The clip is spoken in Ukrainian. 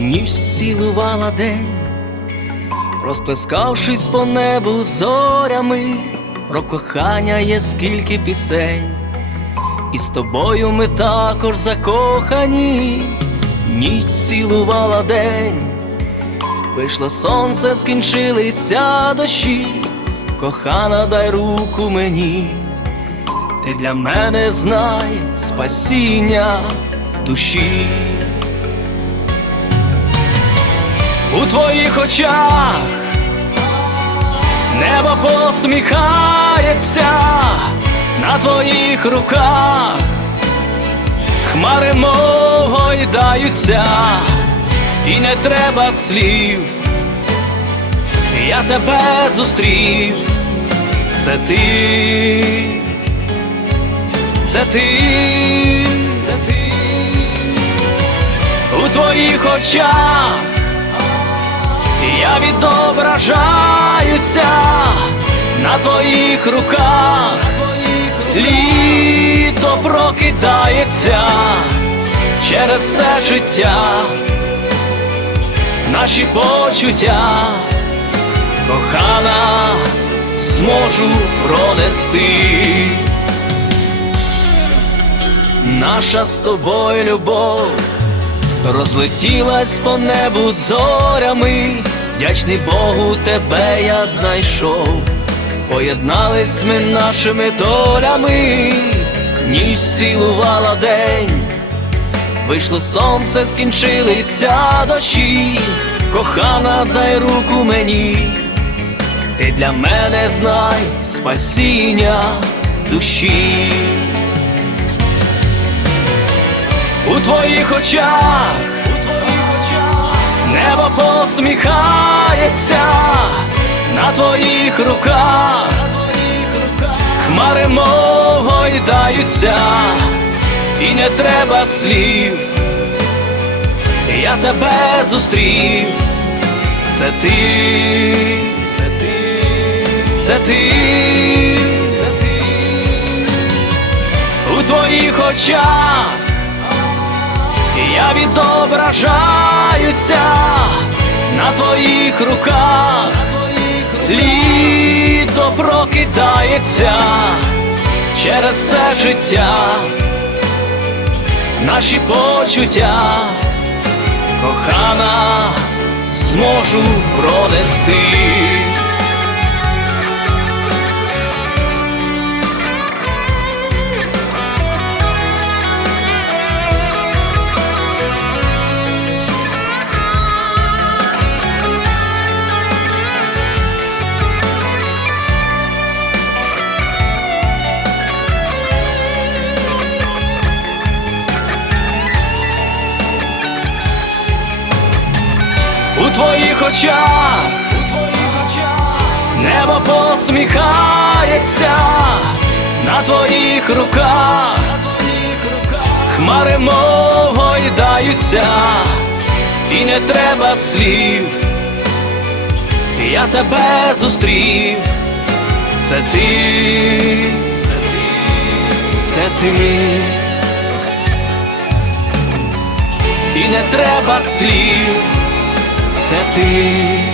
ніж цілувала день, розплескавшись по небу зорями, про кохання є скільки пісень, і з тобою ми також закохані, ніч цілувала день, вийшло сонце, скінчилися дощі, кохана, дай руку мені. Ти для мене знай спасіння душі. У твоїх очах небо посміхається, на твоїх руках хмари мов гойдаються, і не треба слів. Я тебе зустрів, це ти. Це ти, це ти. У твоїх очах я відображаюся на твоїх руках, літо прокидається через все життя, наші почуття, кохана, зможу пронести. Наша з тобою любов розлетілась по небу зорями, вдячний Богу, тебе я знайшов, поєднались ми нашими долями, ніч цілувала день, вийшло сонце, скінчилися дощі, кохана, дай руку мені, ти для мене знай спасіння душі. У твоїх очах, у твоїх очах. Небо посміхається на твоїх руках, хмари мов гойдаються, і не треба слів. Я тебе зустрів, це ти, це ти, це ти, це ти. У твоїх очах я відображаюся на твоїх руках, літо прокидається через все життя, наші почуття, кохана, зможу пронести. У твоїх очах, у твоїх очах небо посміхається на твоїх руках, хмари мов гойдаються, і не треба слів. Я тебе зустрів, це ти, це ти, це ти. І не треба слів це ти.